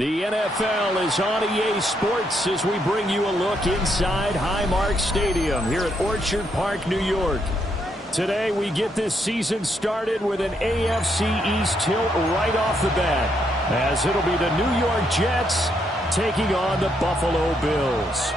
The NFL is on EA Sports as we bring you a look inside Highmark Stadium here at Orchard Park, New York. Today we get this season started with an AFC East tilt right off the bat, as it'll be the New York Jets taking on the Buffalo Bills.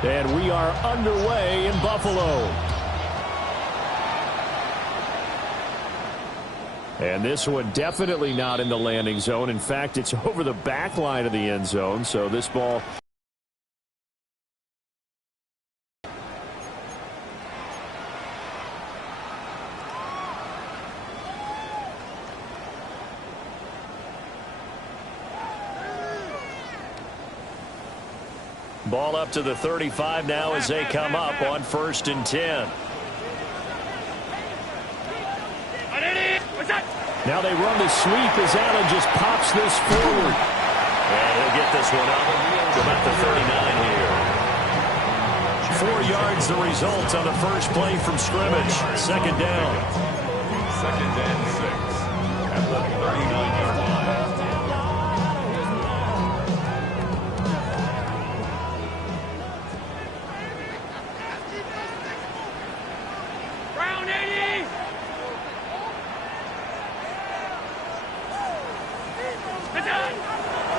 And we are underway in Buffalo. And this one definitely not in the landing zone. In fact, it's over the back line of the end zone. So this ball... Ball up to the 35 now as they come up on 1st and 10. Now they run the sweep as Allen just pops this forward. And he'll get this one up to about the 39 here. 4 yards the result on the first play from scrimmage. 2nd down. 2nd and 6 at the 39-yard line.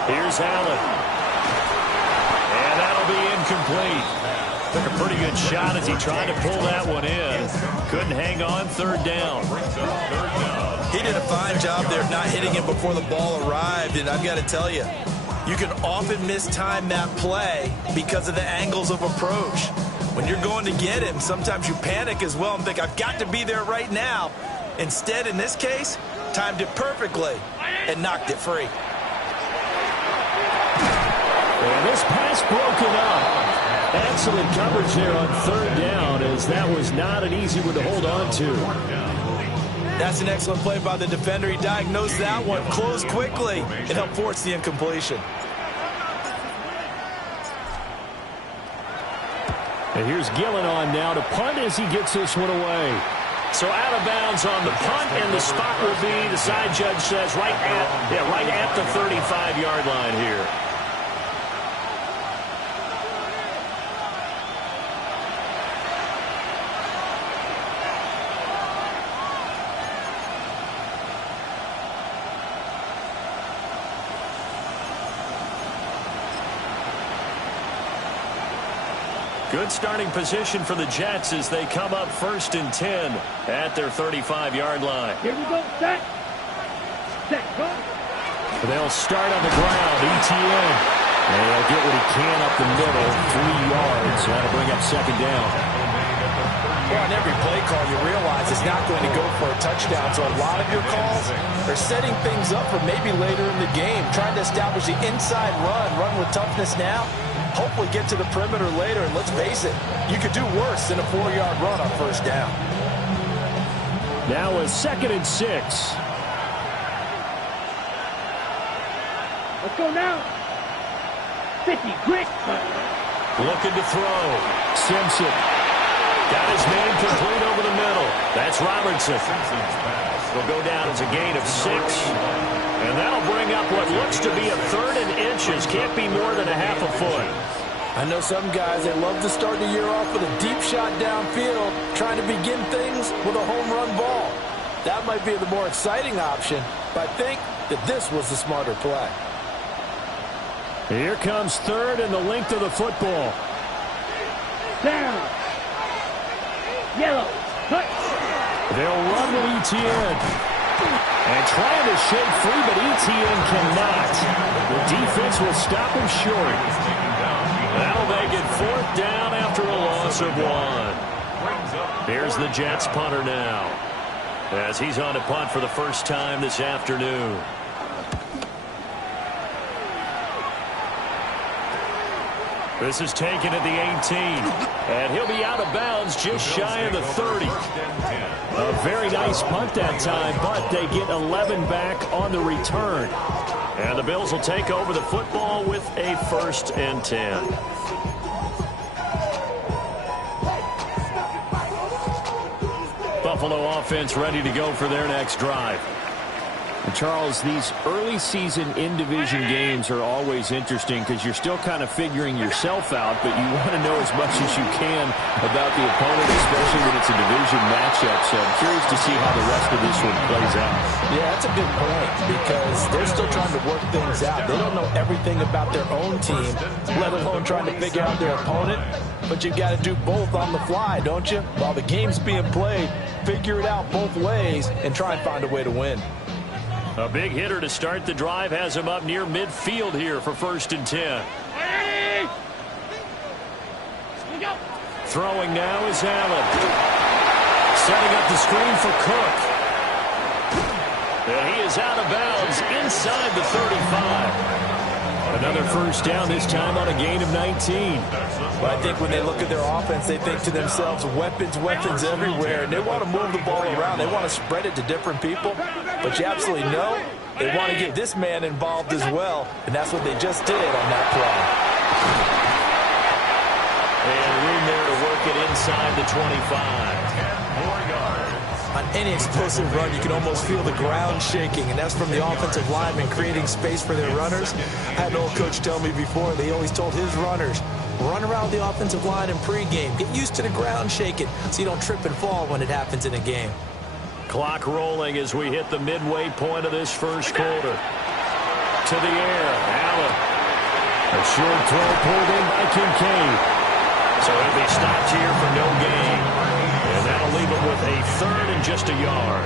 Here's Allen. And that'll be incomplete. Took a pretty good shot as he tried to pull that one in. Couldn't hang on. 3rd down. He did a fine job there of not hitting him before the ball arrived. And I've got to tell you, you can often mistime that play because of the angles of approach. When you're going to get him, sometimes you panic as well and think, I've got to be there right now. Instead, in this case, timed it perfectly and knocked it free. And this pass broken up. Excellent coverage there on 3rd down, as that was not an easy one to hold on to. That's an excellent play by the defender. He diagnosed that one, closed quickly, and helped force the incompletion. And here's Gillen on now to punt as he gets this one away. So out of bounds on the punt, and the spot will be, the side judge says, right at the 35-yard line here. Good starting position for the Jets as they come up 1st and 10 at their 35-yard line. Here we go, set. Set, go. They'll start on the ground, ETN. And he'll get what he can up the middle, 3 yards. That'll bring up 2nd down. Well, on every play call, you realize it's not going to go for a touchdown. So a lot of your calls are setting things up for maybe later in the game, trying to establish the inside run with toughness now. Hopefully get to the perimeter later, and let's face it, you could do worse than a 4-yard run on 1st down. Now a 2nd and 6. Let's go now. 50, quick. Looking to throw. Simpson. Got his man complete over the middle. That's Robertson. Will go down as a gain of 6. And that'll bring up what looks to be a 3rd and inches. Can't be more than a half a foot. I know some guys, they love to start the year off with a deep shot downfield, trying to begin things with a home run ball. That might be the more exciting option, but I think that this was the smarter play. Here comes 3rd and the length of the football. Down. Yellow. Touch. They'll run with ETN. And trying to shake free, but ETN cannot. The defense will stop him short. That'll make it 4th down after a loss of 1. Here's the Jets punter now, as he's on to punt for the first time this afternoon. This is taken at the 18. And he'll be out of bounds just shy of the 30. A very nice punt that time, but they get 11 back on the return. And the Bills will take over the football with a 1st and 10. Buffalo offense ready to go for their next drive. And Charles, these early season in-division games are always interesting because you're still kind of figuring yourself out, but you want to know as much as you can about the opponent, especially when it's a division matchup. So I'm curious to see how the rest of this one plays out. Yeah, that's a good point because they're still trying to work things out. They don't know everything about their own team, let alone trying to figure out their opponent. But you've got to do both on the fly, don't you? While the game's being played, figure it out both ways and try and find a way to win. A big hitter to start the drive has him up near midfield here for 1st and 10. Throwing now is Allen. Setting up the screen for Cook. And he is out of bounds inside the 35. Another 1st down, this time on a gain of 19. But I think when they look at their offense, they think to themselves, weapons, weapons everywhere. And they want to move the ball around. They want to spread it to different people. But you absolutely know they want to get this man involved as well. And that's what they just did on that play. And room there to work it inside the 25. 10 more yards. On any explosive run, you can almost feel the ground shaking, and that's from the offensive linemen creating space for their runners. I had an old coach tell me before, they always told his runners, run around the offensive line in pregame. Get used to the ground shaking so you don't trip and fall when it happens in a game. Clock rolling as we hit the midway point of this 1st quarter. To the air, Allen. A short throw pulled in by Kincaid. So he'll be stopped here for no gain. And that'll leave him with a 3rd and just a yard.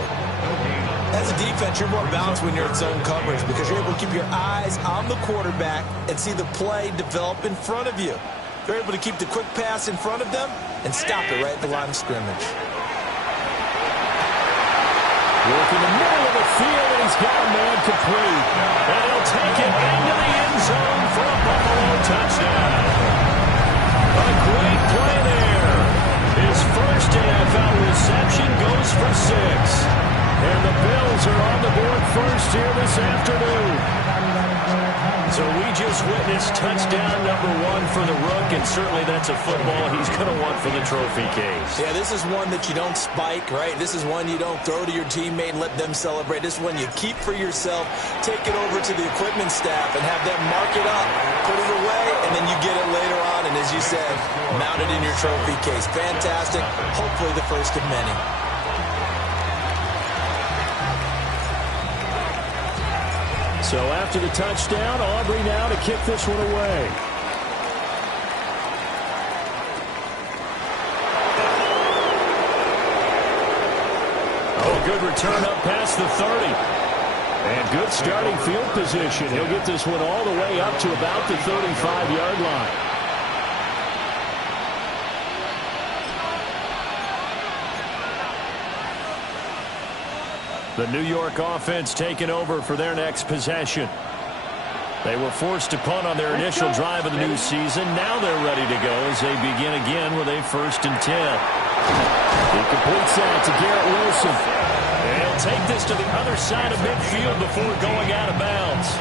As a defense, you're more balanced when you're in zone coverage because you're able to keep your eyes on the quarterback and see the play develop in front of you. You're able to keep the quick pass in front of them and stop it right at the line of scrimmage. Working the middle of the field, and he's got a man complete. And he'll take it into the end zone for a Buffalo touchdown. A great play there. His 1st NFL reception goes for 6. And the Bills are on the board first here this afternoon. So we just witnessed touchdown number 1 for the Rook, and certainly that's a football he's going to want for the trophy case. Yeah, this is one that you don't spike, right? This is one you don't throw to your teammate and let them celebrate. This is one you keep for yourself, take it over to the equipment staff and have them mark it up, put it away, and then you get it later on, and as you said, mount it in your trophy case. Fantastic. Hopefully the first of many. So after the touchdown, Aubrey now to kick this one away. Oh, good return up past the 30. And good starting field position. He'll get this one all the way up to about the 35-yard line. The New York offense taking over for their next possession. They were forced to punt on their initial drive of the new season. Now they're ready to go as they begin again with a 1st and 10. He completes that to Garrett Wilson. And he'll take this to the other side of midfield before going out of bounds.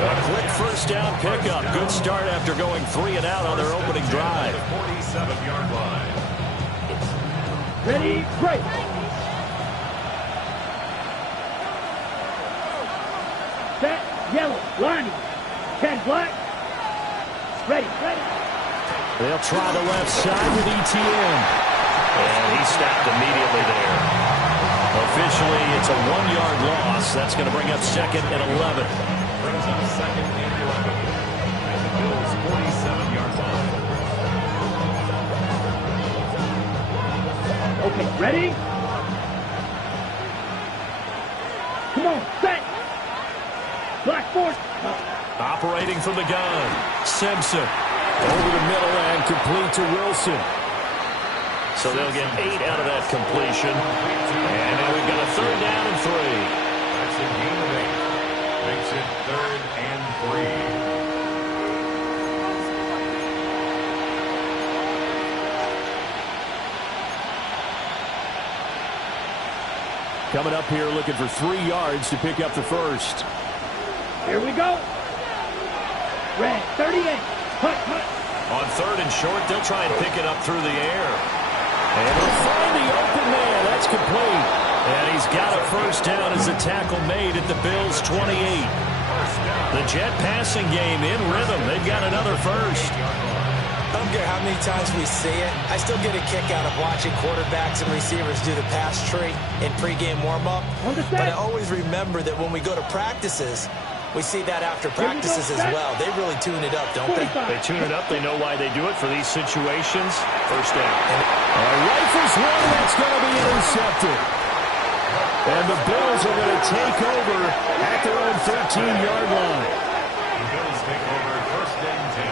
A quick 1st down pickup. Good start after going 3 and out on their opening drive. 47-yard line. Ready, break. Set, yellow, lining. 10 black. Ready. They'll try the left side with ETN. And he stopped immediately there. Officially, it's a 1-yard loss. That's going to bring up 2nd and 11. Brings up 2nd and 11. At the Bills' 47-yard line. Okay, ready? Come on, set. Black force. Operating from the gun. Simpson over the middle and complete to Wilson. So they'll get 8 out of that completion. And now we've got a 3rd down and 3. That's a gain of 8. Makes it 3rd and 3. coming up here looking for 3 yards to pick up the first. Here we go. Red, 38. Hut, hut. On 3rd and short, they'll try and pick it up through the air. And they'll find the open man. That's complete. And he's got a first down as the tackle made at the Bills' 28. The Jet passing game in rhythm. They've got another first. I don't care how many times we see it. I still get a kick out of watching quarterbacks and receivers do the pass tree in pregame warm-up. But I always remember that when we go to practices, we see that after practices as well. They really tune it up, don't they? They tune it up. They know why they do it for these situations. First down. Rifles one. That's going to be intercepted. And the Bills are going to take over at their own 13-yard line. The Bills take over 1st and 10.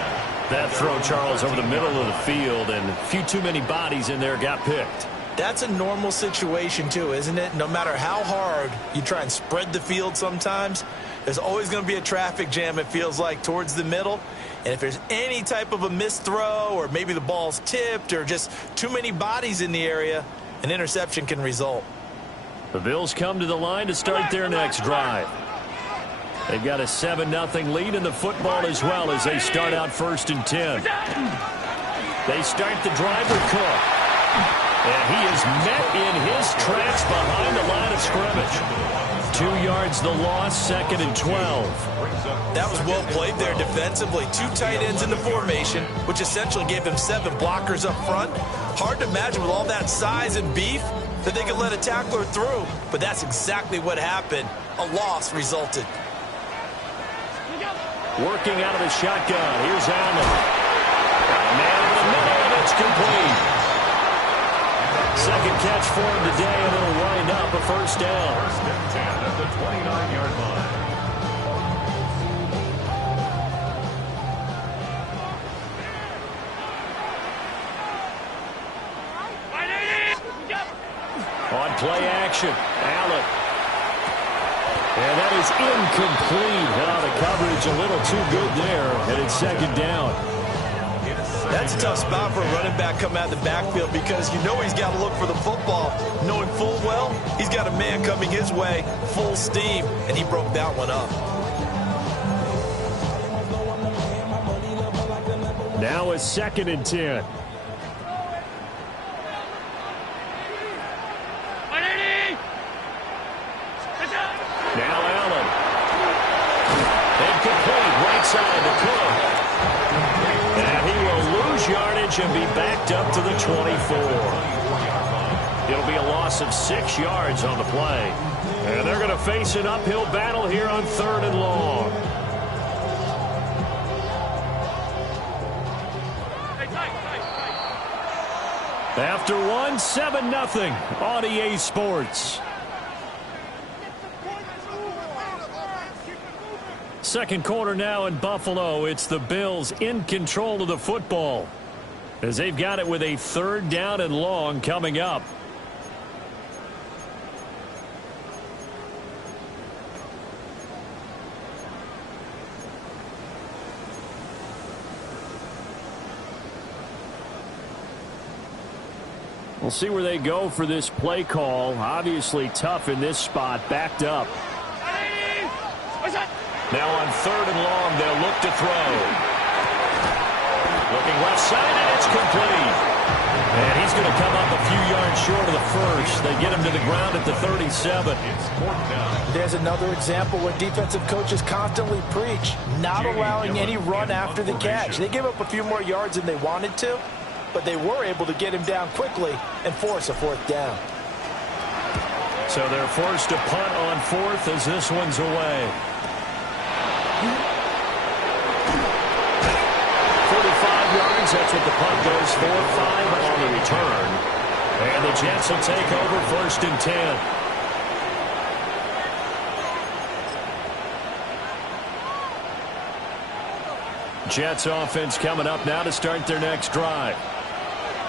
That throw, Charles, over the middle of the field, and a few too many bodies in there got picked. That's a normal situation, too, isn't it? No matter how hard you try and spread the field sometimes, there's always going to be a traffic jam, it feels like, towards the middle. And if there's any type of a missed throw or maybe the ball's tipped or just too many bodies in the area, an interception can result. The Bills come to the line to start their next drive. They've got a 7-0 lead in the football as well as they start out 1st and 10. They start the drive with Cook. And he is met in his tracks behind the line of scrimmage. 2 yards the loss, 2nd and 12. That was well played there defensively. 2 tight ends in the formation, which essentially gave them 7 blockers up front. Hard to imagine with all that size and beef that they could let a tackler through. But that's exactly what happened. A loss resulted. Working out of the shotgun. Here's Allen. Got a man in the middle, and it's complete. Second catch for him today, and it'll wind up a first down. 1st and 10 at the 29-yard line. On play action, Allen. And that is incomplete. The coverage a little too good there, and it's 2nd down. That's a tough spot for a running back coming out of the backfield because you know he's got to look for the football, knowing full well he's got a man coming his way, full steam, and he broke that one up. Now it's 2nd and 10. Now Allen. Incomplete, right side to Cook. And he will lose yardage and be backed up to the 24. It'll be a loss of 6 yards on the play. And they're going to face an uphill battle here on 3rd and long. After one, 7-0 on EA Sports. Second quarter now in Buffalo. It's the Bills in control of the football as they've got it with a 3rd down and long coming up. We'll see where they go for this play call. Obviously tough in this spot, backed up. Now on 3rd and long, they'll look to throw. Looking left side, and it's complete. And he's going to come up a few yards short of the first. They get him to the ground at the 37. There's another example where defensive coaches constantly preach, not allowing any run after the catch. They gave up a few more yards than they wanted to, but they were able to get him down quickly and force a 4th down. So they're forced to punt on 4th as this one's away. 45 yards, that's what the punt goes for. 5 on the return. And the Jets will take over 1st and 10. Jets offense coming up now to start their next drive.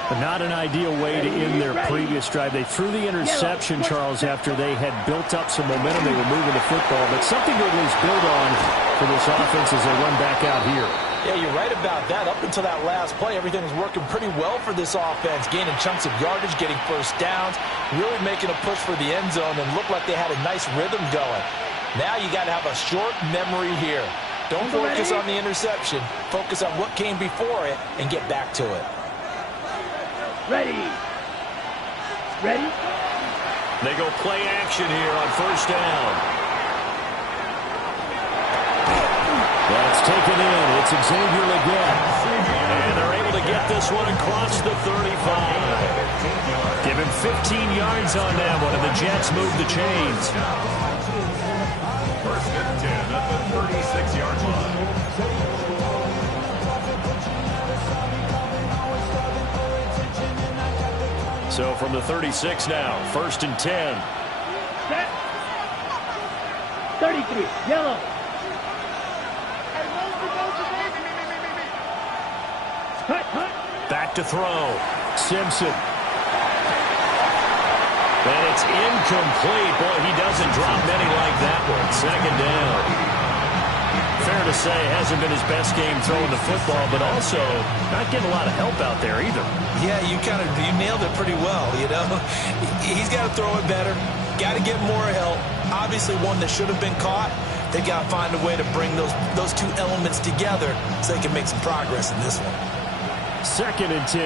But not an ideal way to end their previous drive. They threw the interception, Charles, after they had built up some momentum. They were moving the football, but something to at least build on for this offense as they run back out here. Yeah, you're right about that. Up until that last play, everything was working pretty well for this offense, gaining chunks of yardage, getting first downs, really making a push for the end zone, and looked like they had a nice rhythm going. Now you got to have a short memory here. Don't focus on the interception. Focus on what came before it and get back to it. Ready. Ready. They go play action here on first down. That's taken in. It's Xavier Legette. And they're able to get this one across the 35. Give him 15 yards on that one, and the Jets move the chains. First and 10 at the 36-yard line. So from the 36 now, first and 10. Set. 33. Yellow. Hut, hut. Back to throw. Simpson. And it's incomplete. Boy, he doesn't drop many like that one. Second down. Fair to say, hasn't been his best game throwing the football, but also not getting a lot of help out there either. Yeah, you nailed it pretty well, you know. He's got to throw it better. Got to get more help. Obviously one that should have been caught. They got to find a way to bring those two elements together so they can make some progress in this one. Second and 10.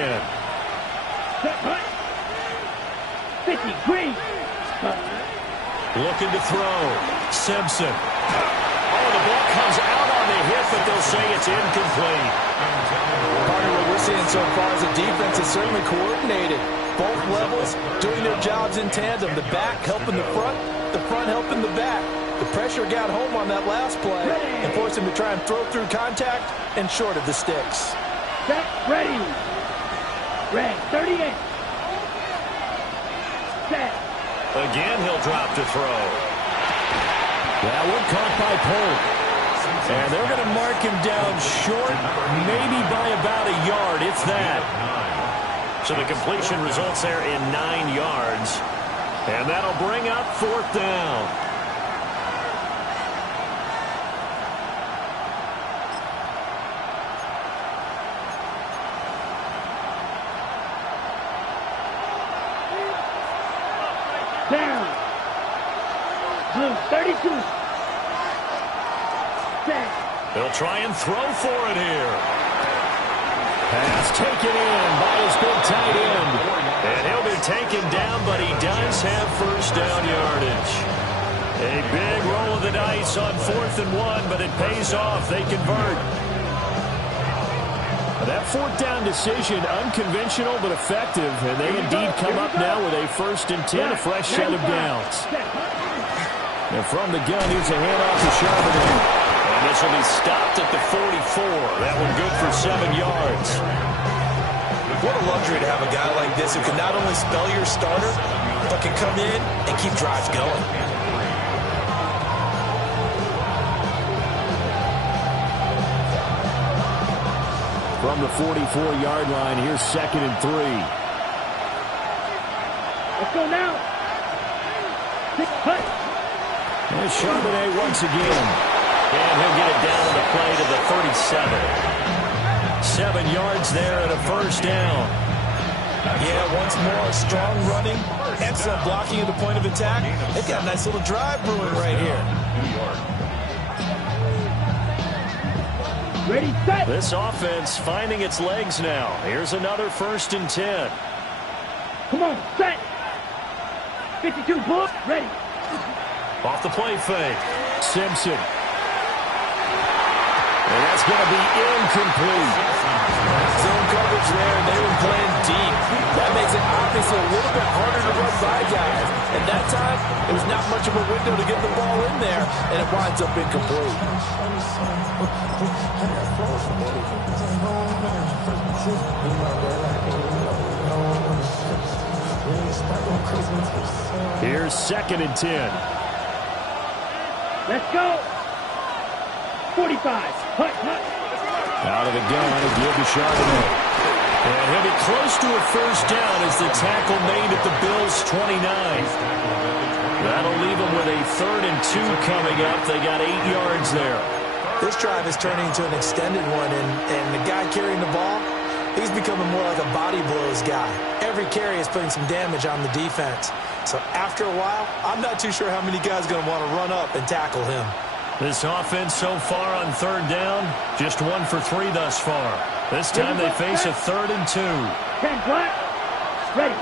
Set, hut. 50. Green. Looking to throw. Simpson. Oh, the ball comes out on the hit, but they'll say it's incomplete. Partner, what we're seeing so far is the defense is certainly coordinated. Both levels doing their jobs in tandem. The back helping the front helping the back. The pressure got home on that last play and forced him to try and throw through contact and short of the sticks. Set. Ready. Red. 38. Set. Again, he'll drop to throw. That one caught by Polk. And they're going to mark him down short, maybe by about a yard, if that. So the completion results there in 9 yards. And that'll bring up fourth down. Down. Blue. 32. Set. They'll try and throw for it here. Pass taken in by his big tight end. And he'll be taken down, but he does have first down yardage. A big roll of the dice on 4th and 1, but it pays off. They convert. That fourth down decision, unconventional but effective, and they indeed come up now with a first and 10, a fresh set of downs. And from the gun, here's a handoff to Charbonnet. And this will be stopped at the 44. That one good for 7 yards. What a luxury to have a guy like this who can not only spell your starter, but can come in and keep drives going. From the 44-yard line, here's 2nd and 3. Let's go now. Hut. And Charbonnet once again. And he'll get it down on the play to the 37. 7 yards there and a first down. Yeah, once more, strong running, excellent blocking at the point of attack. They've got a nice little drive brewing right here. Ready, set. This offense finding its legs now. Here's another first and 10. Come on, set. 52, pull. Ready. Off the play fake. Simpson. And that's going to be incomplete. Zone coverage there, and they were playing deep. That makes it obviously a little bit harder to run by guys. At that time, it was not much of a window to get the ball in there, and it winds up incomplete. Here's 2nd and 10. Let's go. 45. Hut, hut. Out of the gun, a give to Charbonnet. And he'll be close to a first down as the tackle made at the Bills' 29. That'll leave them with a 3rd and 2 coming up. They got 8 yards there. This drive is turning into an extended one, and the guy carrying the ball, he's becoming more like a body blows guy. Every carry is putting some damage on the defense. So after a while, I'm not too sure how many guys are going to want to run up and tackle him. This offense so far on third down, just 1 for 3 thus far. This time they face a 3rd and 2. 10 flat. Ready.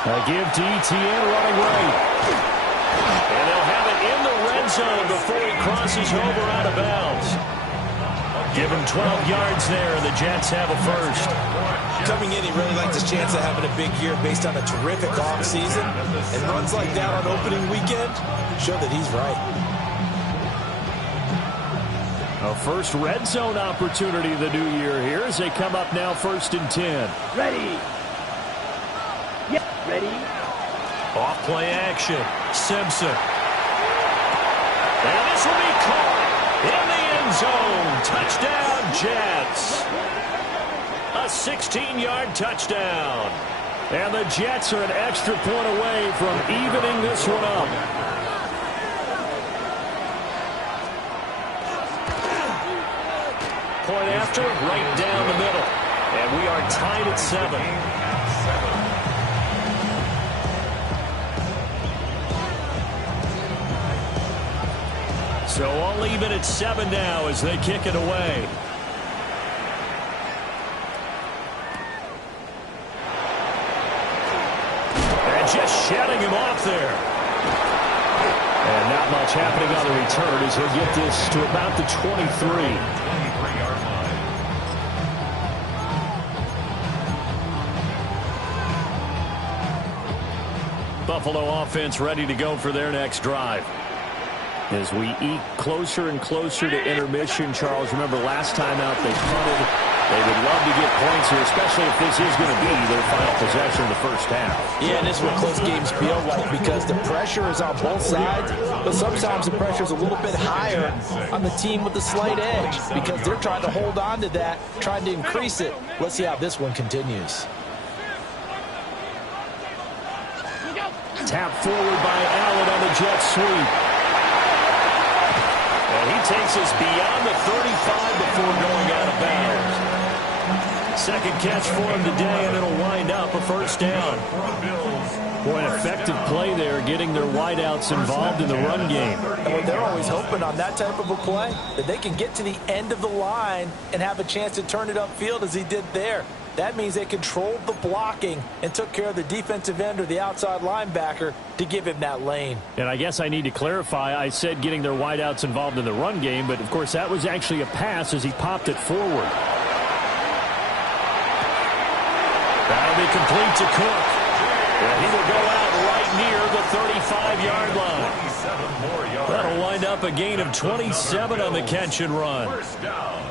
A give to ETN running right. And they'll have it in the red zone before he crosses over out of bounds. Give him 12 yards there, and the Jets have a first. Coming in, he really likes his chance of having a big year based on a terrific offseason. And runs like that on opening weekend show that he's right. A first red zone opportunity the new year here as they come up now 1st and 10. Ready. Yep, ready. Off play action. Simpson. And this will be caught in the end zone. Touchdown, Jets. A 16-yard touchdown. And the Jets are an extra point away from evening this one up. Point after, right down the middle. And we are tied at 7. So all even at 7 now as they kick it away. And just shutting him off there. And not much happening on the return as he'll get this to about the 23. Buffalo offense ready to go for their next drive. As we eke closer and closer to intermission, Charles, remember last time out they punted. They would love to get points here, especially if this is going to be their final possession of the first half. Yeah, and this is what close games feel like because the pressure is on both sides, but sometimes the pressure is a little bit higher on the team with the slight edge because they're trying to hold on to that, trying to increase it. Let's see how this one continues. Tap forward by Allen on the jet sweep. And he takes us beyond the 35 before going out of bounds. Second catch for him today, and it'll wind up a first down. Boy, an effective play there, getting their wideouts involved in the run game. And they're always hoping on that type of a play that they can get to the end of the line and have a chance to turn it upfield as he did there. That means they controlled the blocking and took care of the defensive end or the outside linebacker to give him that lane. And I guess I need to clarify, I said getting their wideouts involved in the run game, but of course that was actually a pass as he popped it forward. That'll be complete to Cook. And he will go out right near the 35-yard line. That'll wind up a gain of 27 on the catch and run.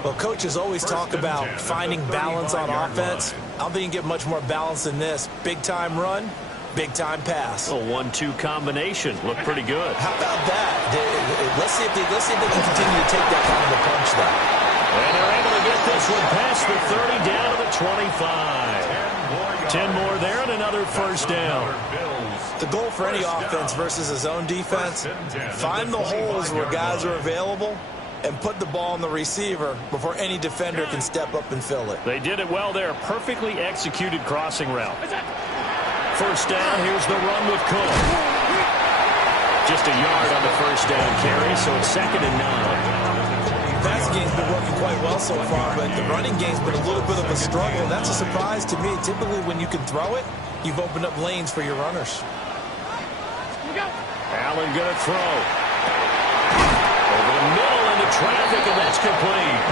Well, coaches always talk about finding balance on offense. I don't think you can get much more balance than this. Big-time run, big-time pass. A 1-2 combination. Looked pretty good. How about that? Let's see if they can continue to take that kind of a punch, though. And they're able to get this one past the 30 down to the 25. 10 more there and another first down. The goal for any offense versus a zone defense, find the holes where guys are available and put the ball on the receiver before any defender can step up and fill it. They did it well there. Perfectly executed crossing route. First down, here's the run with Cook. Just a yard on the first down carry, so it's 2nd and 9. Passing game's been working quite well so far, but the running game's been a little bit of a struggle. That's a surprise to me. Typically, when you can throw it, you've opened up lanes for your runners. Allen going to throw. Over the middle into traffic, and that's complete.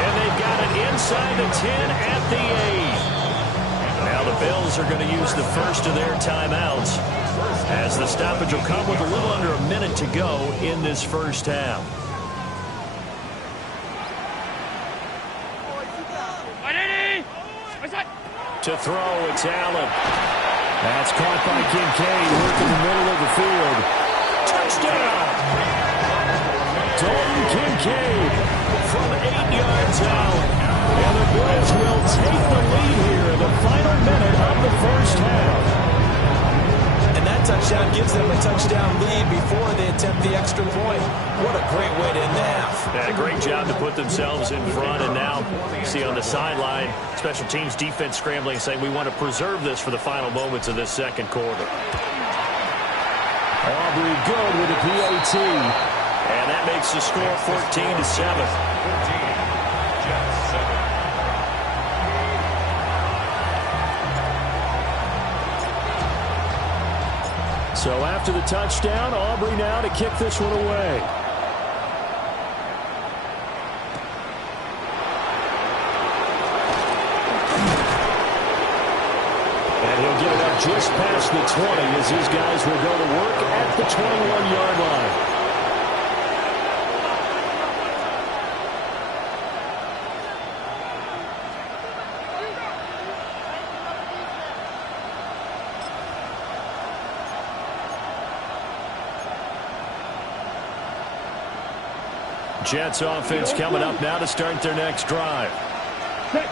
And they've got it inside the 10 at the 8. Now the Bills are going to use the first of their timeouts as the stoppage will come with a little under a minute to go in this first half. To throw, it's Allen. That's caught by Kincaid, working the middle of the field. Touchdown! Dalton Kincaid from 8 yards out. And the Bills will take the lead here in the final minute of the first half. And that touchdown gives them a touchdown lead before they attempt the extra point. What a great way to end the half. Yeah, great job to put themselves in front, and now you see on the sideline, special teams defense scrambling, saying we want to preserve this for the final moments of this second quarter. Aubrey good with a PAT. And that makes the score 14-7. 14, Jets 7. So after the touchdown, Aubrey now to kick this one away. And he'll get it up just past the 20 as his guys will go to work at the 21-yard line. Jets offense coming up now to start their next drive.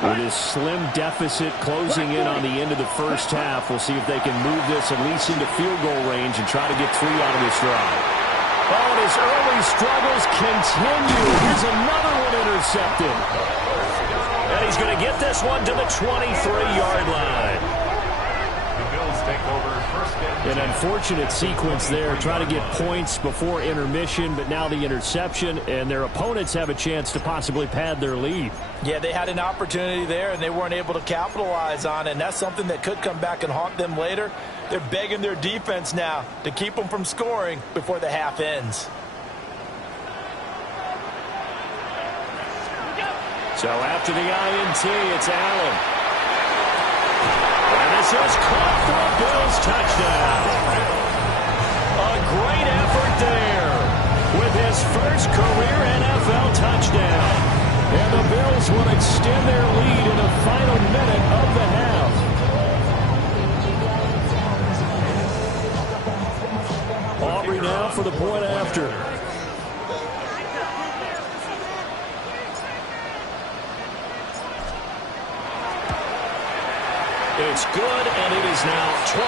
With his slim deficit closing in on the end of the first half, we'll see if they can move this at least into field goal range and try to get 3 out of this drive. Oh, and his early struggles continue. Here's another one intercepted. And he's going to get this one to the 23-yard line. The Bills take over first and 10. An unfortunate sequence there, trying to get points before intermission, but now the interception, and their opponents have a chance to possibly pad their lead. Yeah, they had an opportunity there, and they weren't able to capitalize on it, and that's something that could come back and haunt them later. They're begging their defense now to keep them from scoring before the half ends. So after the INT, it's Allen. And this is caught for a Bills touchdown. A great effort there with his first career NFL touchdown. And the Bills will extend their lead in the final minute of the half. Aubrey now for the point after. It's good, and it is now 21-7.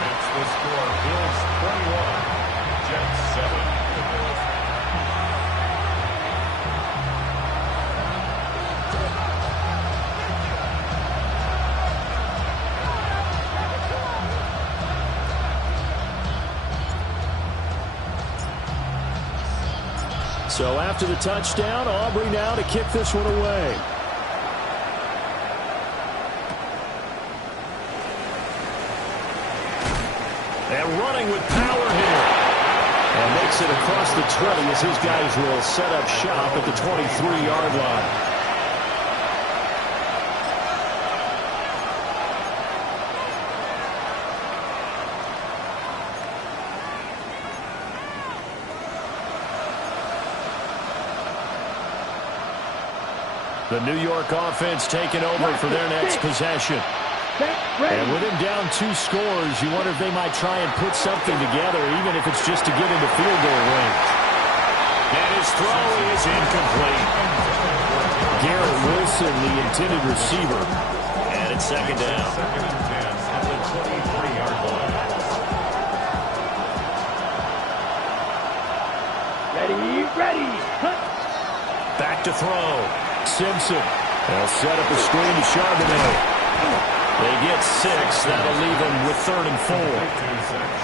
That's the score. Bills 21, Jets 7. So after the touchdown, Aubrey now to kick this one away. And running with power here. And makes it across the 20 as his guys will set up shop at the 23-yard line. The New York offense taking over for their next possession. And with him down 2 scores, you wonder if they might try and put something together, even if it's just to get into field goal range. And his throw is incomplete. Garrett Wilson, the intended receiver. And it's second down. Second and 10 at the 23-yard line. Ready. Hunt. Back to throw. Simpson. They'll set up a screen to Charbonnet. They get 6. That'll leave them with 3rd and 4.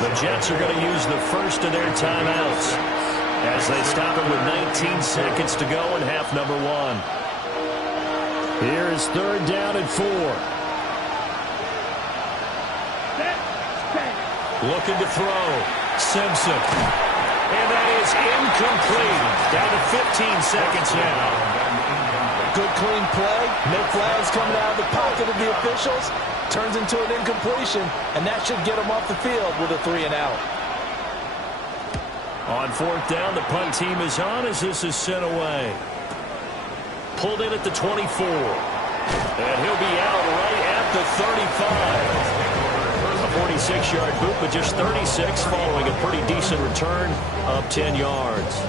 The Jets are going to use the first of their timeouts as they stop it with 19 seconds to go in half number 1. Here is 3rd down and 4. Looking to throw. Simpson. And that is incomplete. Down to 15 seconds now. Good, clean play. No flags coming out of the pocket of the officials. Turns into an incompletion, and that should get them off the field with a 3 and out. On 4th down, the punt team is on as this is sent away. Pulled in at the 24. And he'll be out right at the 35. A 46-yard boot, but just 36 following a pretty decent return of 10 yards.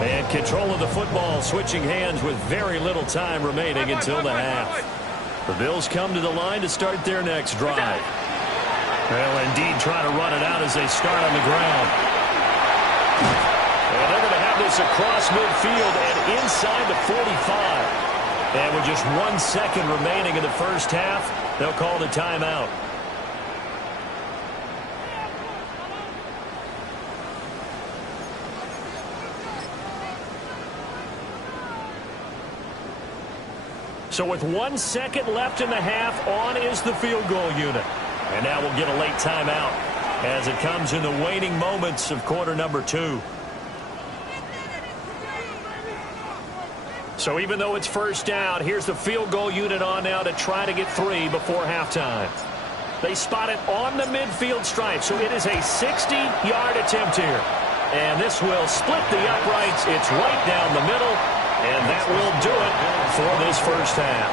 And control of the football switching hands with very little time remaining until the half. The Bills come to the line to start their next drive. Well, indeed, trying to run it out as they start on the ground. And they're going to have this across midfield and inside the 45. And with just 1 second remaining in the first half, they'll call the timeout. So with 1 second left in the half, on is the field goal unit. And now we'll get a late timeout as it comes in the waning moments of quarter number 2. So even though it's first down, here's the field goal unit on now to try to get 3 before halftime. They spot it on the midfield stripe, so it is a 60-yard attempt here. And this will split the uprights. It's right down the middle, and that will do it for this first half.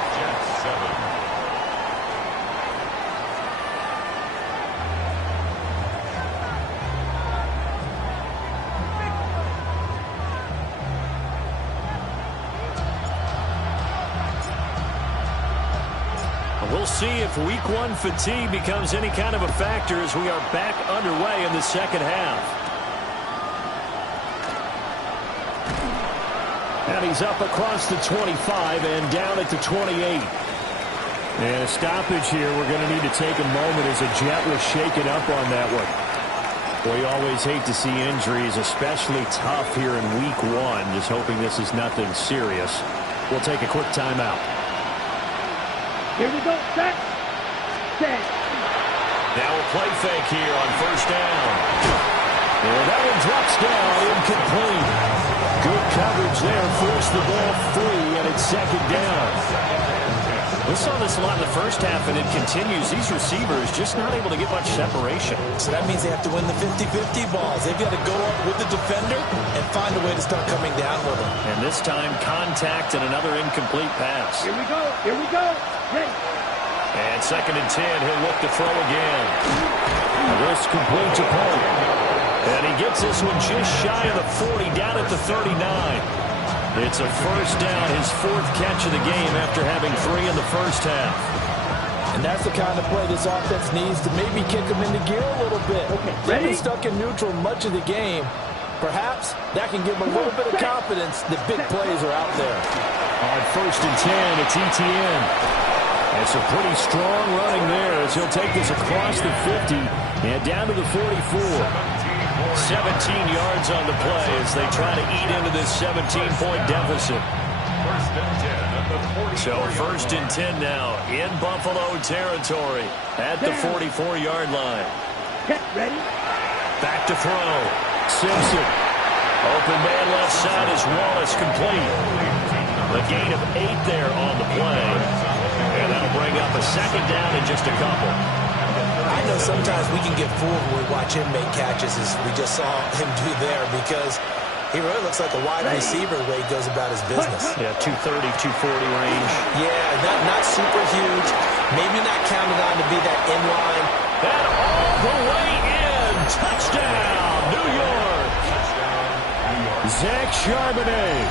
We'll see if week 1 fatigue becomes any kind of a factor as we are back underway in the second half. And he's up across the 25 and down at the 28. And a stoppage here. We're going to need to take a moment as a jet was shaken up on that one. We always hate to see injuries, especially tough here in week 1. Just hoping this is nothing serious. We'll take a quick timeout. Here we go, set. Now a play fake here on first down. And that one drops down, incomplete. Good coverage there, forced the ball free, and it's second down. We saw this a lot in the first half, and it continues. These receivers just not able to get much separation. So that means they have to win the 50-50 balls. They've got to go up with the defender and find a way to start coming down with them. And this time, contact and another incomplete pass. Here we go. Ready. And second and 10, he'll look to throw again. This complete to Pope. And he gets this one just shy of the 40, down at the 39. It's a first down, his 4th catch of the game after having 3 in the first half. And that's the kind of play this offense needs to maybe kick them into gear a little bit. Okay, They've ready? been stuck in neutral much of the game. Perhaps that can give them a little bit of confidence that big plays are out there. On first and 10, it's ETN. It's a pretty strong running there as he'll take this across the 50 and down to the 44. 17 yards on the play as they try to eat into this 17-point deficit. So first and 10 now in Buffalo territory at the 44-yard line. Ready? Back to throw. Simpson. Open man left side is Wallace, complete. A gain of 8 there on the play. And that'll bring up a second down in just a couple. I know sometimes we can get fooled when we watch him make catches, as we just saw him do there, because he really looks like a wide receiver the way he goes about his business. Yeah, 230, 240 range. Yeah, not super huge. Maybe not counted on to be that inline. And all the way in. Touchdown, New York. Zach Charbonnet,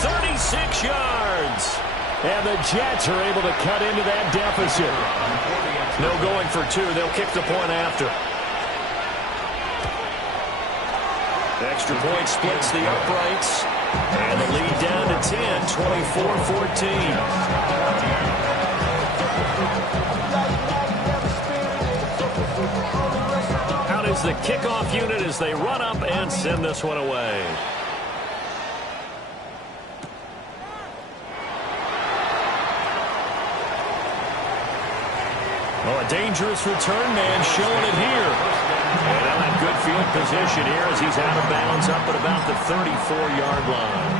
36 yards. And the Jets are able to cut into that deficit. No going for 2. They'll kick the point after. Extra point splits the uprights. And the lead down to 10, 24-14. Out is the kickoff unit as they run up and send this one away. Well, a dangerous return man showing it here. And they'll have good field position here as he's out of bounds up at about the 34-yard line.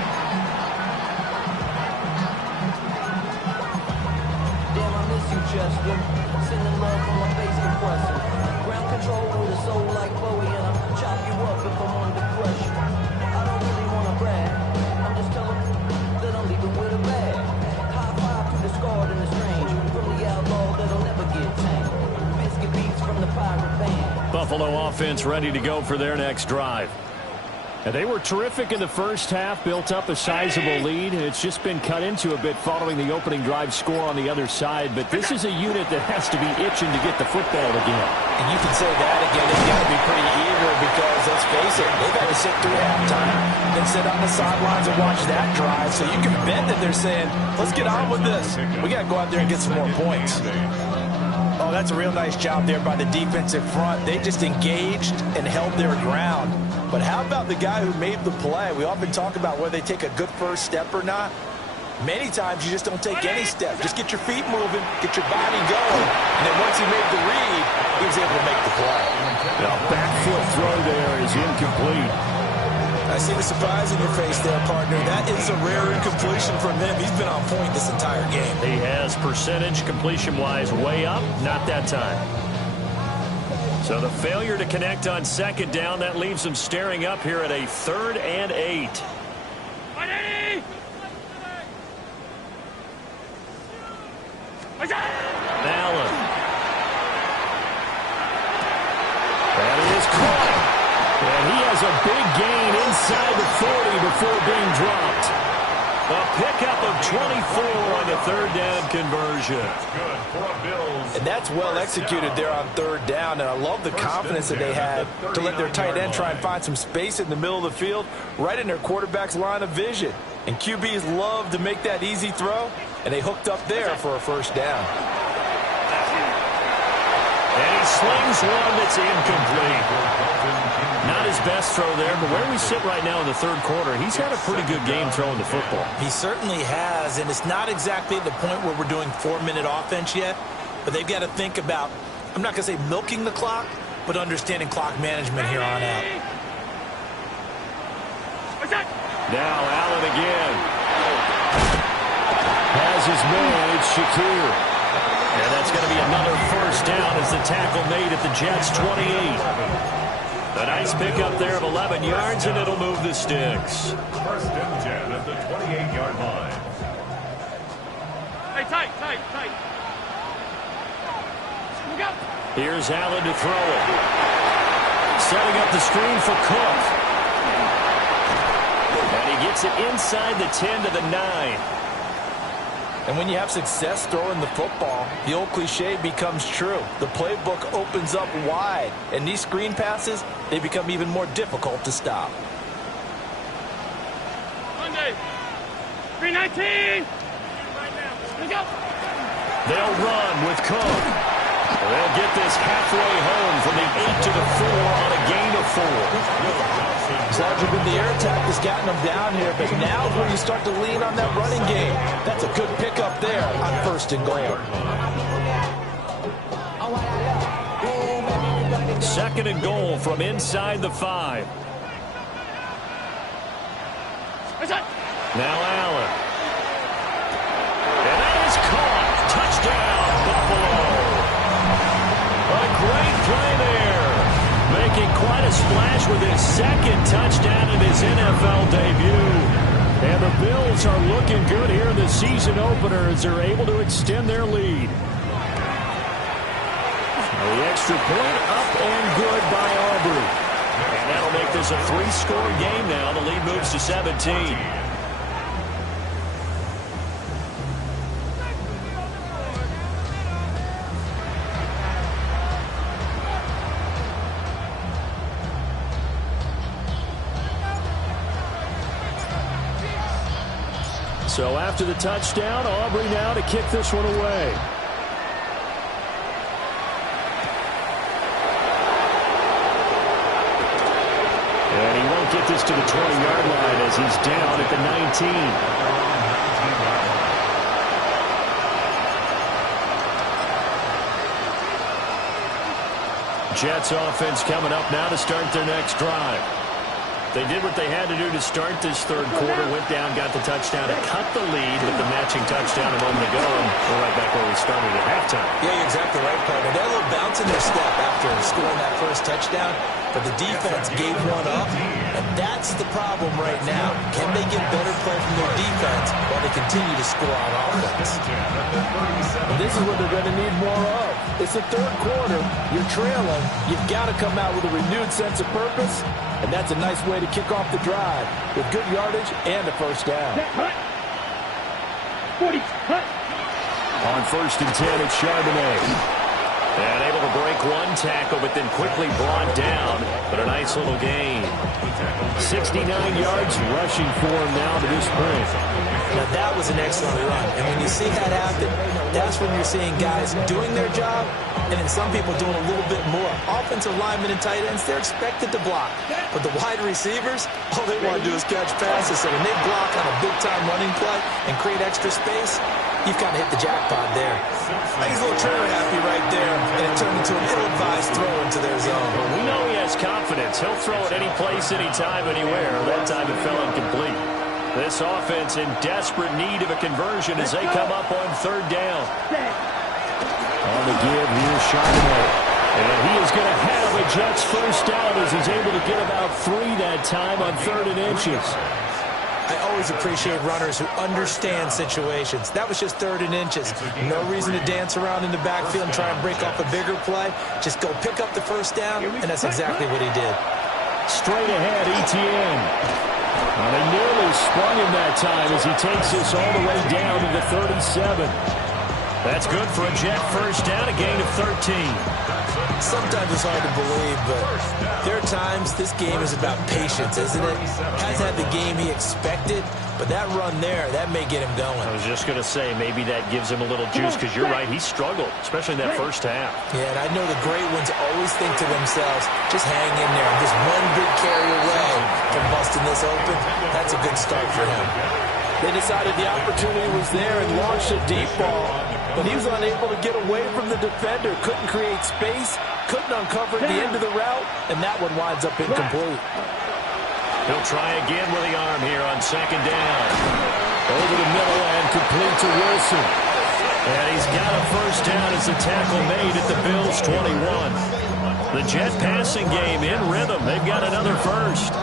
Damn, I miss you, Chester. Sending love from my face compressor. Ground control with a soul like Bowie, and I'll chop you up if I'm under pressure. I don't really want to brag. I'm just telling that I'm leaving with a bag. High five to the scarred and the strange. From the outlaw that'll never get tamed. Biscuit beats from the pirate band. Buffalo offense ready to go for their next drive. And they were terrific in the first half, built up a sizable lead. It's just been cut into a bit following the opening drive score on the other side. But this is a unit that has to be itching to get the football again. And you can say that again. They've got to be pretty eager because, let's face it, they've had to sit through halftime, then sit on the sidelines and watch that drive. So you can bet that they're saying, let's get on with this. We got to go out there and get some more points. Oh, that's a real nice job there by the defensive front. They just engaged and held their ground. But how about the guy who made the play? We often talk about whether they take a good first step or not. Many times you just don't take any step. Just get your feet moving, get your body going. And then once he made the read, he was able to make the play. The back foot throw there is incomplete. I see the surprise in your face there, partner. That is a rare incompletion from him. He's been on point this entire game. He has percentage completion-wise way up, not that time. So the failure to connect on second down, that leaves them staring up here at a 3rd and 8. Allen. That is caught. And he has a big gain inside the 40 before being dropped. A pickup of 24 on the 3rd down conversion. Good for a Bills. And that's well executed there on 3rd down. And I love the confidence that they had to let their tight end try and find some space in the middle of the field, right in their quarterback's line of vision. And QBs love to make that easy throw, and they hooked up there for a 1st down. And he slings one that's incomplete. Not his best throw there, but where we sit right now in the 3rd quarter, he's had a pretty good game throwing the football. He certainly has, and it's not exactly at the point where we're doing 4-minute offense yet, but they've got to think about, I'm not going to say milking the clock, but understanding clock management here on out. Now Allen again. Has his man, it's Shakir. And that's going to be another 1st down as the tackle made at the Jets' 28. A nice pickup there of 11 yards, and it'll move the sticks. 1st and 10 at the 28-yard line. Hey, tight. Here's Allen to throw it. Setting up the screen for Cook. And he gets it inside the 10 to the 9. And when you have success throwing the football, the old cliche becomes true. The playbook opens up wide, and these screen passes, they become even more difficult to stop. Monday, 319. Let's go. They'll run with Cook. They'll get this halfway home from the 8 to the 4 on a gain of 4. Sergeant, the air attack has gotten them down here, but now is when you start to lean on that running game. That's a good pickup there on 1st and goal. 2nd and goal from inside the 5. Now Allen. And that is caught. Touchdown, Buffalo. A great play there. Making quite a splash with his 2nd touchdown in his NFL debut. And the Bills are looking good here in the season opener as they're able to extend their lead. The extra point up and good by Aubrey. And that'll make this a 3-score game now. The lead moves to 17. So after the touchdown, Aubrey now to kick this one away. And he won't get this to the 20-yard line as he's down at the 19. Jets offense coming up now to start their next drive. They did what they had to do to start this 3rd quarter, went down, got the touchdown to cut the lead with the matching touchdown a moment ago, and we're right back where we started at halftime. Yeah, you're exactly right, partner. They had a little bounce in their step after scoring that 1st touchdown, but the defense gave one up, and that's the problem right now. Can they get better play from their defense while they continue to score on offense? This is what they're going to need more of. It's the 3rd quarter. You're trailing. You've got to come out with a renewed sense of purpose And that's a nice way to kick off the drive with good yardage and a first down. 40, cut. On 1st and 10, it's Charbonnet. And able to break one tackle, but then quickly brought down. But a nice little gain. 69 yards rushing for him now to this point. Now that was an excellent run. And when you see that happen, that's when you're seeing guys doing their job and then some people doing a little bit more. Offensive linemen and tight ends, they're expected to block. But the wide receivers, all they want to do is catch passes. So when they block on a big-time running play and create extra space, you've kind of hit the jackpot there. I think he's a little trigger happy right there, and it turned into an ill-advised throw into their zone. Well, we know he has confidence. He'll throw it any place, anytime, anywhere. That time it fell incomplete. This offense in desperate need of a conversion as they come up on 3rd down. On the give, here's Charbonnet. And he is going to have a Jets first down as he's able to get about 3 that time on 3rd and inches. I always appreciate runners who understand situations. That was just 3rd and inches. No reason to dance around in the backfield and try and break off a bigger play. Just go pick up the first down, and that's exactly what he did. Straight ahead, Etienne. Well, they nearly sprung him that time as he takes this all the way down to the 37. That's good for a Jet first down, a gain of 13. Sometimes it's hard to believe, but there are times this game is about patience, isn't it? Has had the game he expected, but that run there, that may get him going. I was just going to say, maybe that gives him a little juice, because you're right, he struggled, especially in that first half. Yeah, and I know the great ones always think to themselves, just hang in there. Just one big carry away from busting this open. That's a good start for him. They decided the opportunity was there and launched a deep ball, but he was unable to get away from the defender. Couldn't create space, couldn't uncover the end of the route, and that one winds up incomplete. He'll try again with the arm here on 2nd down. Over the middle and complete to Wilson. And he's got a first down as the tackle made at the Bills' 21. The Jet passing game in rhythm. They've got another first.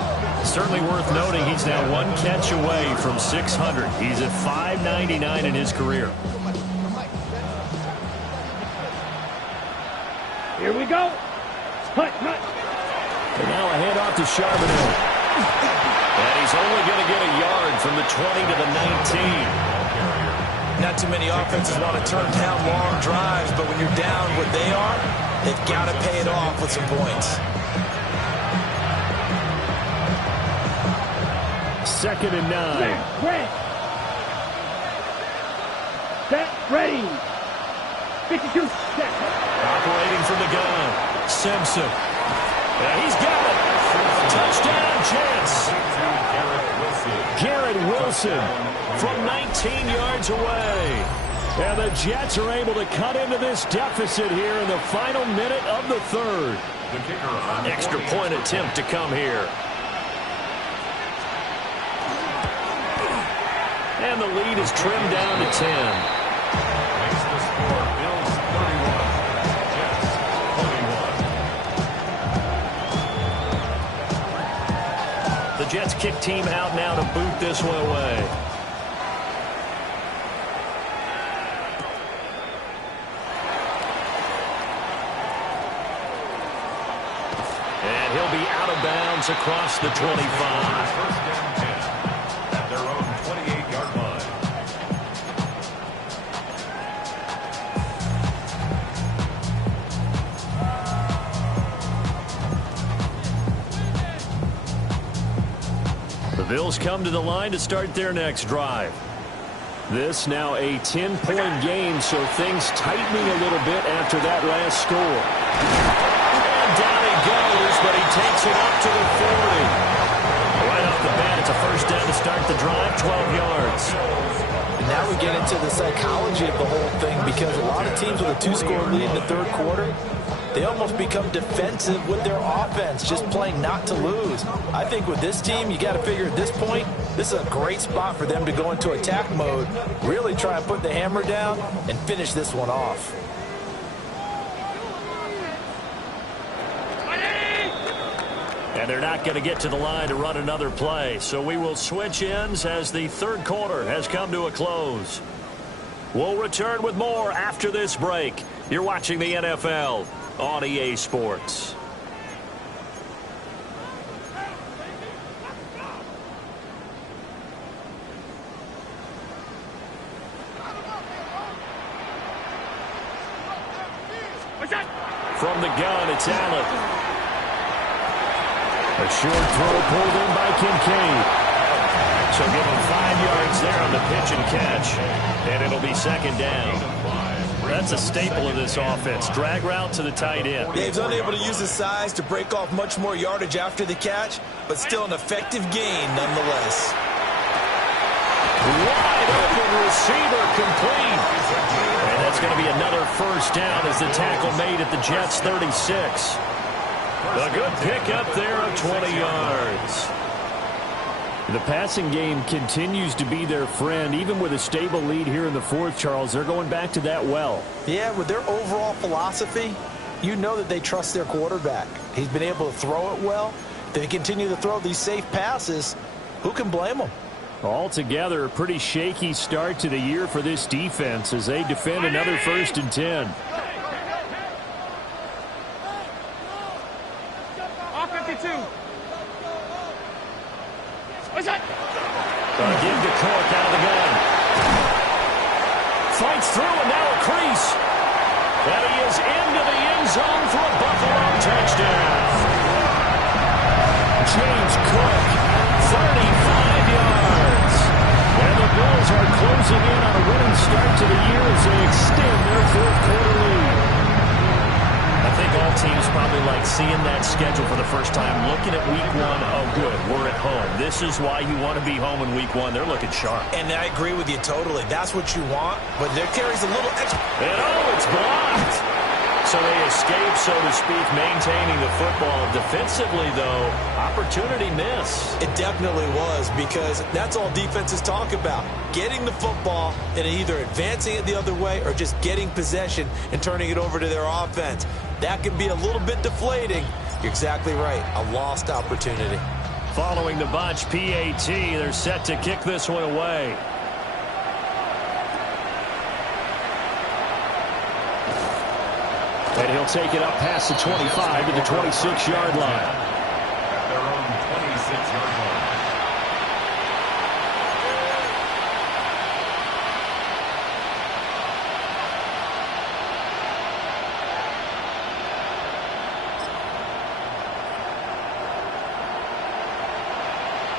Certainly worth noting he's now 1 catch away from 600. He's at 599 in his career. Here we go. Cut. And now a handoff to Charbonnet. And he's only going to get a yard from the 20 to the 19. Not too many offenses want to turn down long drives, but when you're down what they are, they've got to pay it off with some points. 2nd and 9. Set, ready. 52, set. Operating from the gun. Simpson. And he's got it. Touchdown, Jets. Garrett Wilson from 19 yards away. And the Jets are able to cut into this deficit here in the final minute of the 3rd. Extra point attempt to come here. And the lead is trimmed down to 10. Makes the score Bills 31, Jets 21. The Jets kick team out now to boot this one away. And he'll be out of bounds across the 25. First down 10 at their own 28-yard line. The Bills come to the line to start their next drive. This now a 10-point game, so things tightening a little bit after that last score. And down he goes, but he takes it up to the 40. Right off the bat, it's a first down to start the drive, 12 yards. And now we get into the psychology of the whole thing, because a lot of teams with a 2-score lead in the 3rd quarter, they almost become defensive with their offense, just playing not to lose. I think with this team, you got to figure at this point, this is a great spot for them to go into attack mode, really try and put the hammer down and finish this one off. And they're not going to get to the line to run another play, so we will switch ends as the 3rd quarter has come to a close. We'll return with more after this break. You're watching the NFL on EA Sports. From the gun, it's Allen. A short throw pulled in by Kincaid. So give him 5 yards there on the pitch and catch. And it'll be second down. That's a staple of this offense. Drag route to the tight end. Yeah, he's unable to use his size to break off much more yardage after the catch, but still an effective gain nonetheless. Wide open receiver complete. And that's going to be another first down as the tackle made at the Jets' 36. A good pickup there of 20 yards. The passing game continues to be their friend. Even with a stable lead here in the fourth, Charles, they're going back to that well. Yeah, with their overall philosophy, you know that they trust their quarterback. He's been able to throw it well. They continue to throw these safe passes. Who can blame them? Altogether, a pretty shaky start to the year for this defense as they defend another 1st and 10. All 52. What's that? Give to Cook out of the gun. Fights through and now a crease. And he is into the end zone for a Buffalo touchdown. James Cook, 35 yards. And the Bills are closing in on a winning start to the year as they extend their fourth quarter lead. I think all teams probably like seeing that schedule for the first time, looking at week 1. Oh, good, we're at home. This is why you want to be home in week 1. They're looking sharp. And I agree with you totally. That's what you want, but there carries a little extra. And it's blocked. So they escape, so to speak, maintaining the football. Defensively, though, opportunity miss. It definitely was, because that's all defenses talk about. Getting the football and either advancing it the other way or just getting possession and turning it over to their offense. That can be a little bit deflating. You're exactly right. A lost opportunity. Following the bunch, PAT, they're set to kick this one away. And he'll take it up past the 25 to the 26-yard line. At their own 26-yard line.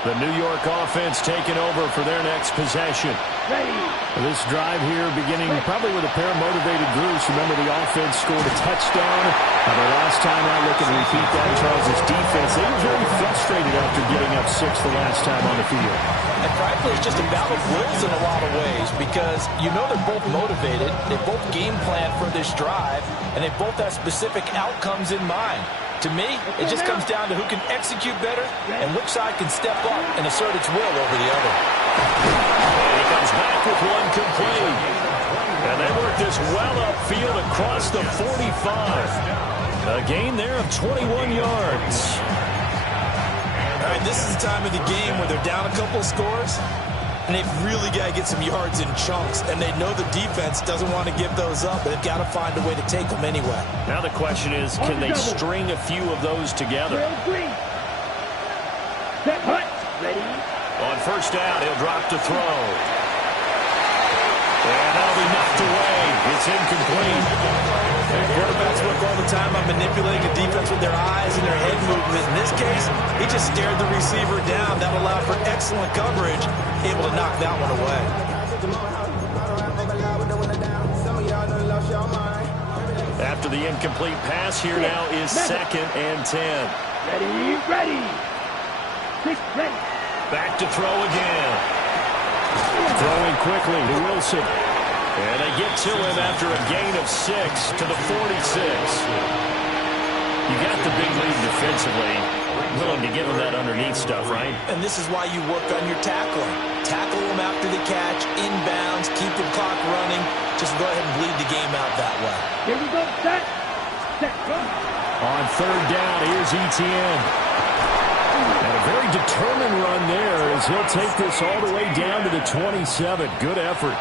The New York offense taking over for their next possession. This drive here beginning probably with a pair of motivated groups. Remember, the offense scored a touchdown. The last time out, look and repeat that, Charles' defense. They were very frustrated after getting up 6 the last time on the field. And frankly, it's just a battle of wills in a lot of ways, because you know they're both motivated. They both game plan for this drive, and they both have specific outcomes in mind. To me, it just comes down to who can execute better and which side can step up and assert its will over the other. He comes back with one complete. And they work this well upfield across the 45. A gain there of 21 yards. All right, this is the time of the game where they're down a couple of scores, and they've really got to get some yards in chunks, and they know the defense doesn't want to give those up, but they've got to find a way to take them anyway. Now the question is, can they string a few of those together? Set, hut, ready. On first down, he'll drop to throw. And that'll be knocked away. It's incomplete. Quarterbacks work all the time on manipulating a defense with their eyes and their head movement. In this case, he just stared the receiver down. That allowed for excellent coverage, able to knock that one away. After the incomplete pass, here now is 2nd and 10. Ready. Ready. Back to throw again. Throwing quickly to Wilson. And they get to him after a gain of 6 to the 46. You got the big lead defensively. Willing to give him that underneath stuff, right? And this is why you work on your tackling. Tackle them after the catch, inbounds, keep the clock running. Just go ahead and bleed the game out that way. Here we go. Set, run. On third down, here's Etienne. And a very determined run there as he'll take this all the way down to the 27. Good effort.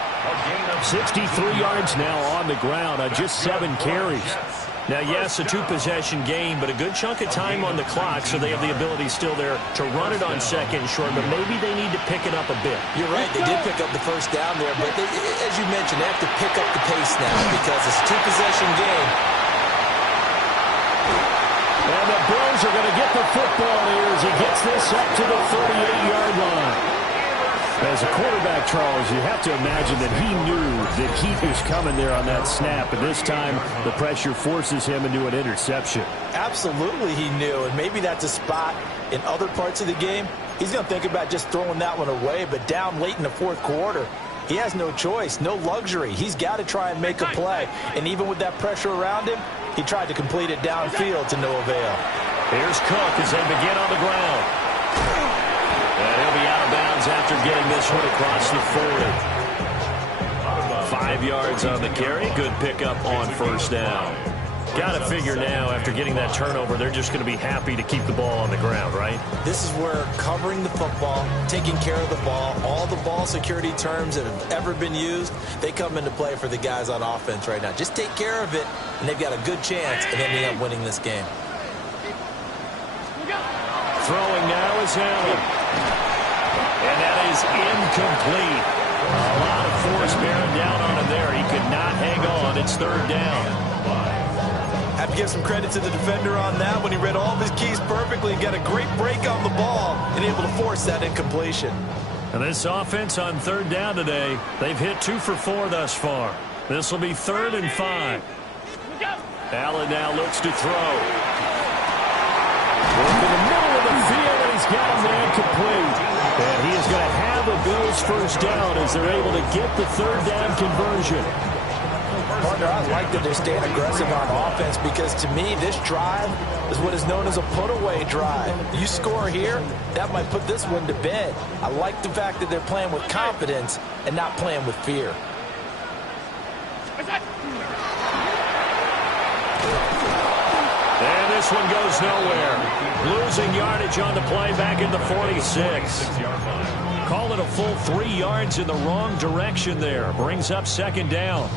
63 yards now on the ground on just 7 carries. Now, yes, a 2-possession game, but a good chunk of time on the clock, so they have the ability still there to run it on 2nd and short, but maybe they need to pick it up a bit. You're right. They did pick up the first down there, but they, as you mentioned, they have to pick up the pace now because it's a 2-possession game. Bills are going to get the football here as he gets this up to the 38-yard line. As a quarterback, Charles, you have to imagine that he knew that heat was coming there on that snap, and this time the pressure forces him into an interception. Absolutely he knew, and maybe that's a spot in other parts of the game. He's going to think about just throwing that one away, but down late in the fourth quarter, he has no choice, no luxury. He's got to try and make a play, and even with that pressure around him, he tried to complete it downfield to no avail. Here's Cook as they begin on the ground. And he'll be out of bounds after getting this one across the 40. 5 yards on the carry. Good pickup on first down. Got to figure now, after getting that turnover, they're just going to be happy to keep the ball on the ground, right? This is where covering the football, taking care of the ball, all the ball security terms that have ever been used, they come into play for the guys on offense right now. Just take care of it, and they've got a good chance of ending up winning this game. Throwing now is Allen. And that is incomplete. A lot of force bearing down on him there. He could not hang on. It's third down. Have to give some credit to the defender on that when he read all of his keys perfectly and got a great break on the ball and able to force that incompletion. And this offense on third down today, they've hit 2 for 4 thus far. This will be 3rd and 5. Allen now looks to throw. Work in the middle of the field, and he's got a man complete. And he is going to have a Bills first down as they're able to get the third down conversion. Partner, I like that they're staying aggressive on offense because, to me, this drive is what is known as a put-away drive. You score here, that might put this one to bed. I like the fact that they're playing with confidence and not playing with fear. And this one goes nowhere. Losing yardage on the play back in the 46. Call it a full 3 yards in the wrong direction there. Brings up second down.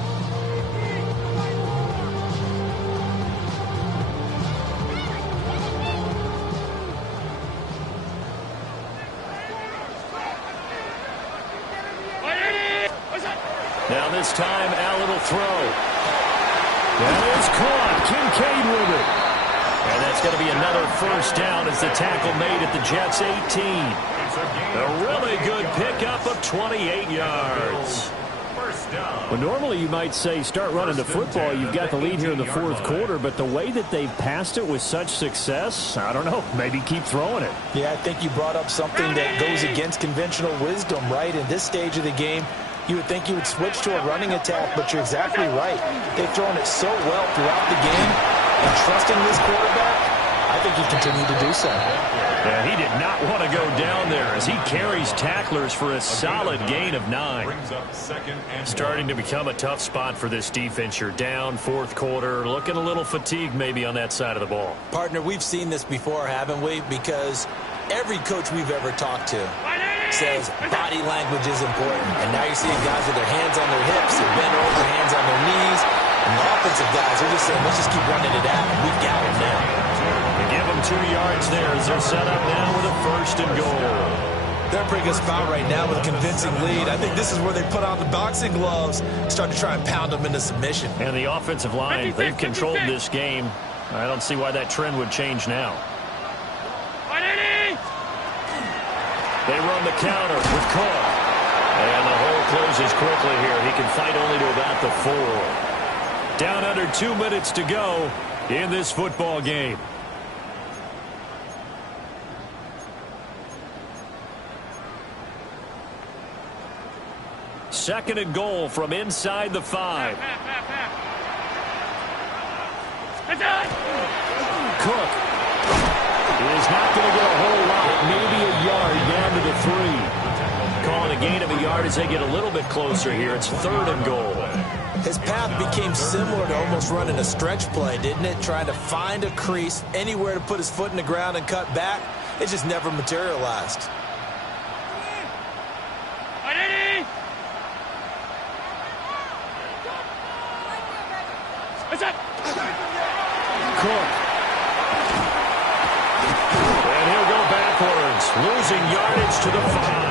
Now this time, Allen will throw. That is caught. Kincaid with it. And that's going to be another first down as the tackle made at the Jets' 18. A really good pickup of 28 yards. Well, normally you might say start running the football. You've got the lead here in the fourth quarter, but the way that they've passed it with such success, I don't know, maybe keep throwing it. Yeah, I think you brought up something that goes against conventional wisdom, right? In this stage of the game, you would think you would switch to a running attack, but you're exactly right. They've thrown it so well throughout the game, and trusting this quarterback, I think he continued to do so. Yeah, he did not want to go down there as he carries tacklers for a solid gain of 9. Starting to become a tough spot for this defense. You're down fourth quarter, looking a little fatigued maybe on that side of the ball. Partner, we've seen this before, haven't we? Because every coach we've ever talked to says body language is important. And now you're seeing guys with their hands on their hips, they're bent over, hands on their knees. And the offensive guys are just saying, let's just keep running it out, and we've got it now. They give them 2 yards there as they're set up now with a first and goal. They're in a pretty good spot right now with a convincing lead. I think this is where they put on the boxing gloves, start to try and pound them into submission. And the offensive line, they've controlled this game. I don't see why that trend would change now. They run the counter with Cook. And the hole closes quickly here. He can fight only to about the 4. Down under 2 minutes to go in this football game. Second and goal from inside the 5. Cook is not going to get a whole lot, maybe a yard down to the 3. Calling a gain of a yard as they get a little bit closer here. It's third and goal. His path became similar to almost running a stretch play, didn't it? Trying to find a crease, anywhere to put his foot in the ground and cut back. It just never materialized. Cook. And he'll go backwards, losing yardage to the 5.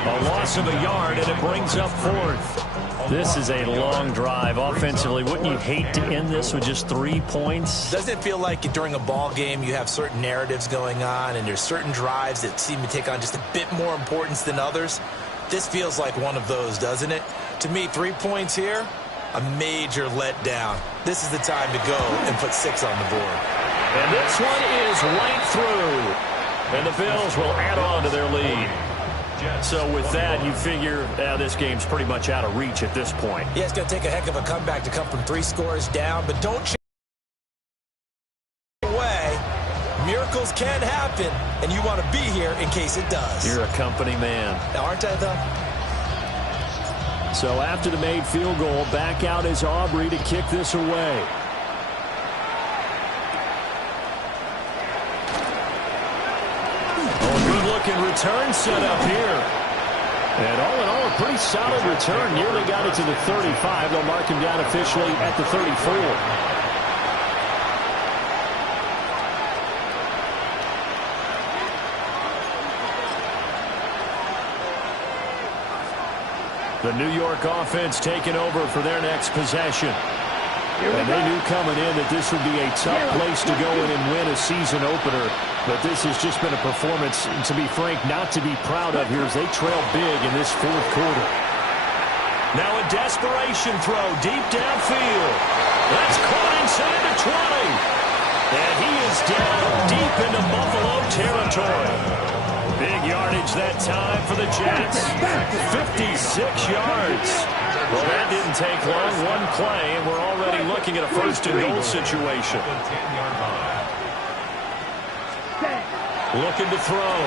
A loss of a yard, and it brings up fourth. This is a long drive offensively. Wouldn't you hate to end this with just 3 points? Doesn't it feel like during a ball game you have certain narratives going on and there's certain drives that seem to take on just a bit more importance than others? This feels like one of those, doesn't it? To me, 3 points here, a major letdown. This is the time to go and put 6 on the board. And this one is right through. And the Bills will add on to their lead. So with that, you figure this game's pretty much out of reach at this point. Yeah, it's going to take a heck of a comeback to come from 3 scores down, but don't change away. Miracles can happen, and you want to be here in case it does. You're a company man. Aren't I, though? So after the made field goal, back out is Aubrey to kick this away. Good-looking return set up here. And all in all, a pretty solid return. Nearly got it to the 35. They'll mark him down officially at the 34. The New York offense taking over for their next possession. And they knew coming in that this would be a tough place to go in and win a season opener. But this has just been a performance, to be frank, not to be proud of here as they trail big in this fourth quarter. Now a desperation throw deep downfield. That's caught inside the 20. And he is down deep into Buffalo territory. Big yardage that time for the Jets. 56 yards. Well, that didn't take long. One play, and we're already looking at a first-and-goal situation. Looking to throw.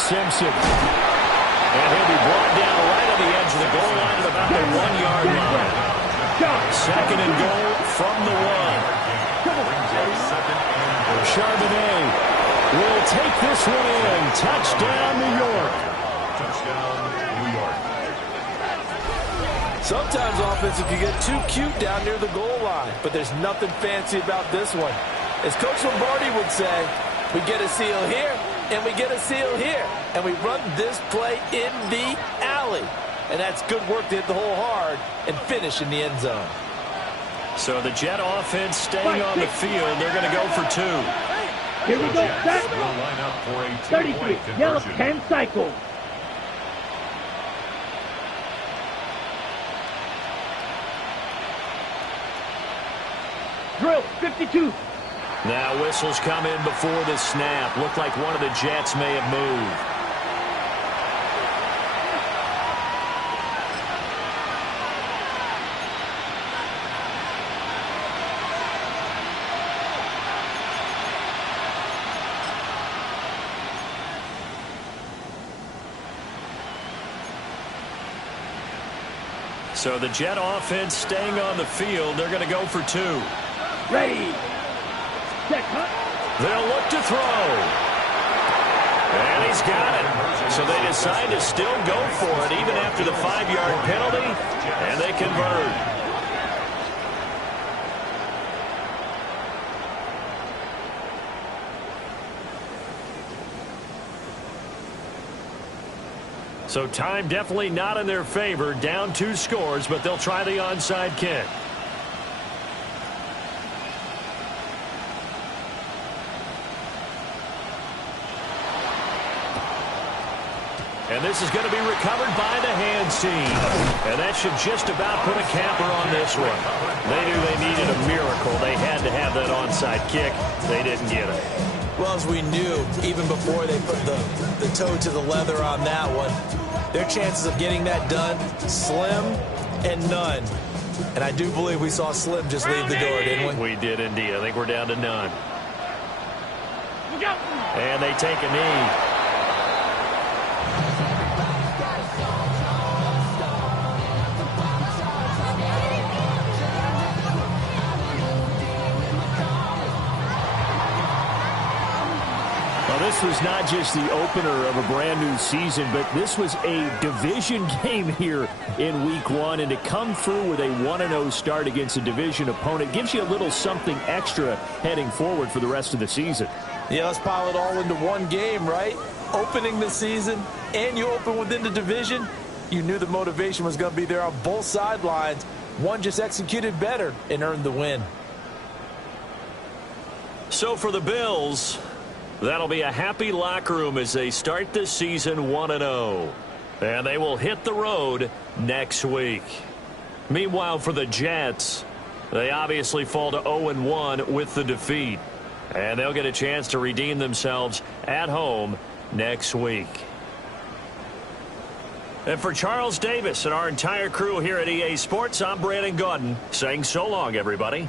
Simpson. And he'll be brought down right on the edge of the goal line at about the 1-yard line. Second and goal from the 1. Charbonnet will take this one in. Touchdown, New York. Touchdown, New York. Sometimes offense can get too cute down near the goal line, but there's nothing fancy about this one. As Coach Lombardi would say, we get a seal here, and we get a seal here, and we run this play in the alley. And that's good work to hit the hole hard and finish in the end zone. So the Jet offense staying on the field. They're going to go for 2. Here we go, set. Will line up for a 33, two-point yellow, conversion. 10 cycles. Drill, 52. Now whistles come in before the snap. Looked like one of the Jets may have moved. So the Jet offense staying on the field. They're going to go for 2. Ready. Set, cut. They'll look to throw. And he's got it. So they decide to still go for it even after the 5-yard penalty. And they convert. So time definitely not in their favor. Down 2 scores, but they'll try the onside kick. And this is going to be recovered by the hands team. And that should just about put a capper on this one. They knew they needed a miracle. They had to have that onside kick. They didn't get it. Well, as we knew, even before they put the toe to the leather on that one, their chances of getting that done, slim and none. And I do believe we saw Slim just leave the door, didn't we? We did indeed. I think we're down to none. And they take a knee. This was not just the opener of a brand new season, but this was a division game here in week 1. And to come through with a 1-0 start against a division opponent gives you a little something extra heading forward for the rest of the season. Yeah, let's pile it all into one game, right? Opening the season, and you open within the division. You knew the motivation was going to be there on both sidelines. One just executed better and earned the win. So for the Bills, that'll be a happy locker room as they start this season 1-0. And they will hit the road next week. Meanwhile, for the Jets, they obviously fall to 0-1 with the defeat. And they'll get a chance to redeem themselves at home next week. And for Charles Davis and our entire crew here at EA Sports, I'm Brandon Gaudin saying so long, everybody.